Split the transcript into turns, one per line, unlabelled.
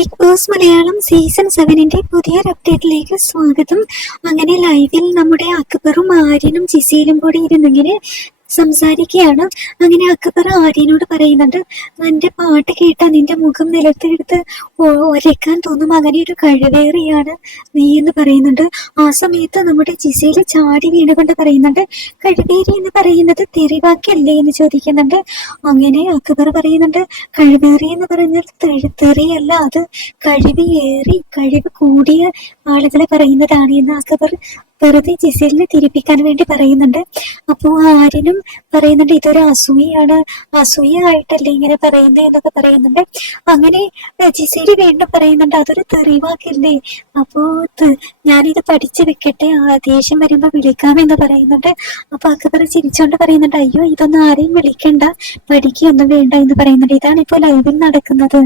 Big Boss Malayalam season സെവനിന്റെ പുതിയൊരു അപ്ഡേറ്റിലേക്ക് സ്വാഗതം. അങ്ങനെ ലൈവിൽ നമ്മുടെ അക്ബറും ആര്യനും ജിസയിലും കൂടി ഇരുന്നിങ്ങനെ സംസാരിക്കുകയാണ്. അങ്ങനെ അക്ബർ ആര്യനോട് പറയുന്നുണ്ട് നിന്റെ പാട്ട് കേട്ടാ നിന്റെ മുഖം നിലത്തെടുത്ത് ഒരയ്ക്കാൻ തോന്നും. അങ്ങനെ ഒരു കഴിവേറിയാണ് നീ എന്ന് പറയുന്നുണ്ട്. ആ സമയത്ത് നമ്മുടെ ജിസയിൽ ചാടി വീണുകൊണ്ട് പറയുന്നുണ്ട് കഴിവേറി എന്ന് പറയുന്നത് തെറിവാക്കല്ലേ എന്ന് ചോദിക്കുന്നുണ്ട്. അങ്ങനെ അക്ബർ പറയുന്നുണ്ട് കഴിവേറി എന്ന് പറഞ്ഞാൽ തെറി- തെറിയല്ല അത് കഴിവേറി കഴിവ് കൂടിയ ആളുകളെ പറയുന്നതാണ് എന്ന് അക്ബർ വെറുതെ ജിസേലിനെ തിരിപ്പിക്കാൻ വേണ്ടി പറയുന്നുണ്ട്. അപ്പോൾ ആര്യനും പറയുന്നുണ്ട് ഇതൊരു അസൂയയാണ്. അസൂയ ആയിട്ടല്ലേ ഇങ്ങനെ പറയുന്നത് എന്നൊക്കെ പറയുന്നുണ്ട്. അങ്ങനെ ജിസേലി വീണ്ടും പറയുന്നുണ്ട് അതൊരു തെറിവാക്കല്ലേ. അപ്പോ ഞാനിത് പഠിച്ചു വെക്കട്ടെ. ദേഷ്യം വരുമ്പോ വിളിക്കാമെന്ന് പറയുന്നുണ്ട്. അപ്പൊ അക്ബർ ചിരിച്ചോണ്ട് പറയുന്നുണ്ട് അയ്യോ ഇതൊന്നും ആരെയും വിളിക്കണ്ട. പഠിക്കുകയൊന്നും വേണ്ട എന്ന് പറയുന്നുണ്ട്. ഇതാണ് ഇപ്പോൾ ലൈവിൽ നടക്കുന്നത്.